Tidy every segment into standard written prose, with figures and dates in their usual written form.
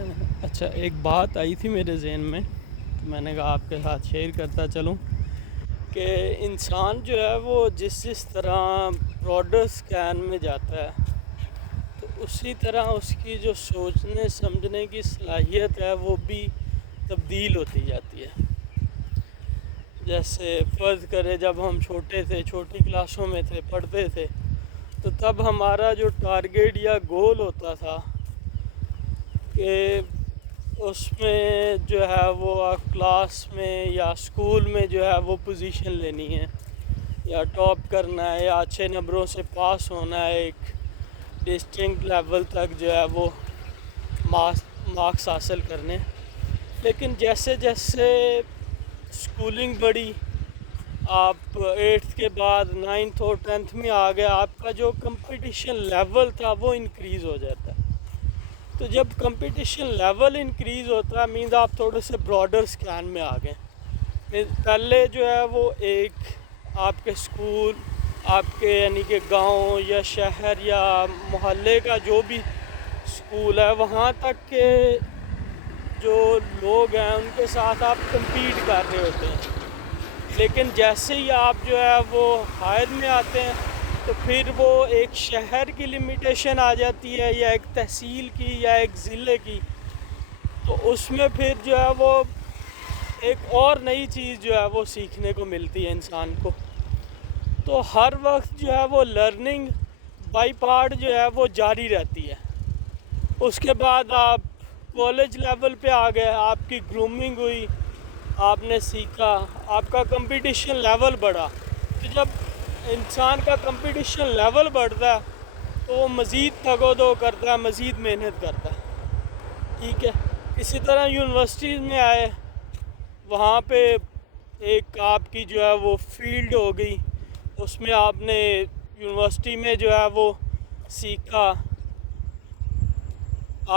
اچھا، ایک بات آئی تھی میرے ذہن میں، تو میں نے کہا آپ کے ساتھ شیئر کرتا چلوں کہ انسان جو ہے وہ جس طرح براڈر اسکین میں جاتا ہے تو اسی طرح اس کی جو سوچنے سمجھنے کی صلاحیت ہے وہ بھی تبدیل ہوتی جاتی ہے۔ جیسے فرض کرے جب ہم چھوٹے تھے، چھوٹی کلاسوں میں تھے، پڑھتے تھے، تو تب ہمارا جو ٹارگیٹ یا گول ہوتا تھا کہ اس میں جو ہے وہ کلاس میں یا اسکول میں جو ہے وہ پوزیشن لینی ہے، یا ٹاپ کرنا ہے، یا اچھے نمبروں سے پاس ہونا ہے، ایک ڈسٹنکٹ لیول تک جو ہے وہ مارکس حاصل کرنے۔ لیکن جیسے جیسے اسکولنگ بڑھی، آپ 8th کے بعد 9th اور 10th میں آ گئے، آپ کا جو کمپٹیشن لیول تھا وہ انکریز ہو جاتا ہے۔ تو جب کمپٹیشن لیول انکریز ہوتا ہے مینز آپ تھوڑے سے براڈر اسکین میں آ گئے۔ پہلے جو ہے وہ ایک آپ کے اسکول، آپ کے یعنی کہ گاؤں یا شہر یا محلے کا جو بھی اسکول ہے، وہاں تک کے جو لوگ ہیں ان کے ساتھ آپ کمپیٹ کر رہے ہوتے ہیں۔ لیکن جیسے ہی آپ جو ہے وہ ہائر میں آتے ہیں تو پھر وہ ایک شہر کی لمیٹیشن آ جاتی ہے، یا ایک تحصیل کی، یا ایک ضلع کی۔ تو اس میں پھر جو ہے وہ ایک اور نئی چیز جو ہے وہ سیکھنے کو ملتی ہے انسان کو۔ تو ہر وقت جو ہے وہ لرننگ بائی پارٹ جو ہے وہ جاری رہتی ہے۔ اس کے بعد آپ کالج لیول پہ آ گئے، آپ کی گرومنگ ہوئی، آپ نے سیکھا، آپ کا کمپٹیشن لیول بڑھا۔ تو جب انسان کا کمپٹیشن لیول بڑھتا ہے تو وہ مزید تگ و دو کرتا ہے، مزید محنت کرتا ہے، ٹھیک ہے۔ اسی طرح یونیورسٹیز میں آئے، وہاں پہ ایک آپ کی جو ہے وہ فیلڈ ہو گئی، اس میں آپ نے یونیورسٹی میں جو ہے وہ سیکھا،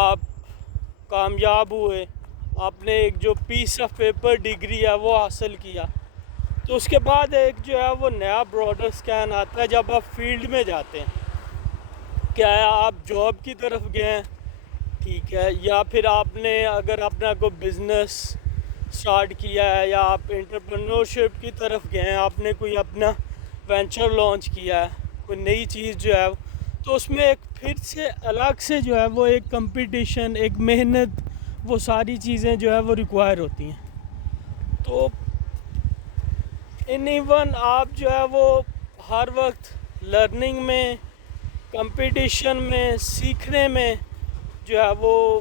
آپ کامیاب ہوئے، آپ نے ایک جو پیس آف پیپر ڈگری ہے وہ حاصل کیا۔ تو اس کے بعد ایک جو ہے وہ نیا براڈر اسکین آتا ہے جب آپ فیلڈ میں جاتے ہیں۔ کیا ہے، آپ جاب کی طرف گئے ہیں، ٹھیک ہے، یا پھر آپ نے اگر اپنا کوئی بزنس سٹارٹ کیا ہے، یا آپ انٹرپرینورشپ کی طرف گئے ہیں، آپ نے کوئی اپنا وینچر لانچ کیا ہے، کوئی نئی چیز جو ہے، تو اس میں ایک پھر سے الگ سے جو ہے وہ ایک کمپٹیشن، ایک محنت، وہ ساری چیزیں جو ہے وہ ریکوائر ہوتی ہیں۔ تو ایون آپ جو ہے وہ ہر وقت لرننگ میں، کمپٹیشن میں، سیکھنے میں جو ہے وہ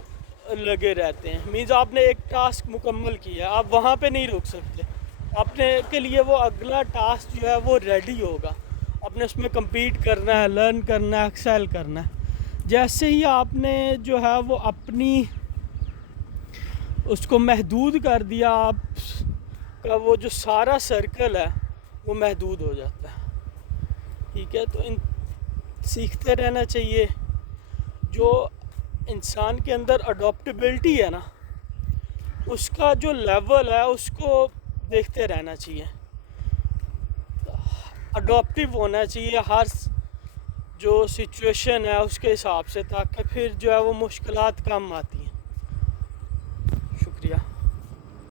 لگے رہتے ہیں۔ مینز آپ نے ایک ٹاسک مکمل کیا، آپ وہاں پہ نہیں رک سکتے، اپنے کے لیے وہ اگلا ٹاسک جو ہے وہ ریڈی ہوگا، آپ نے اس میں کمپیٹ کرنا ہے، لرن کرنا ہے، ایکسیل کرنا ہے۔ جیسے ہی آپ نے جو ہے وہ اپنی اس کو محدود کر دیا، آپ کا وہ جو سارا سرکل ہے وہ محدود ہو جاتا ہے، ٹھیک ہے۔ تو سیکھتے رہنا چاہیے۔ جو انسان کے اندر اڈاپٹیبلٹی ہے نا، اس کا جو لیول ہے اس کو دیکھتے رہنا چاہیے، اڈاپٹیو ہونا چاہیے ہر جو سچویشن ہے اس کے حساب سے، تاکہ پھر جو ہے وہ مشکلات کم آتی ہیں۔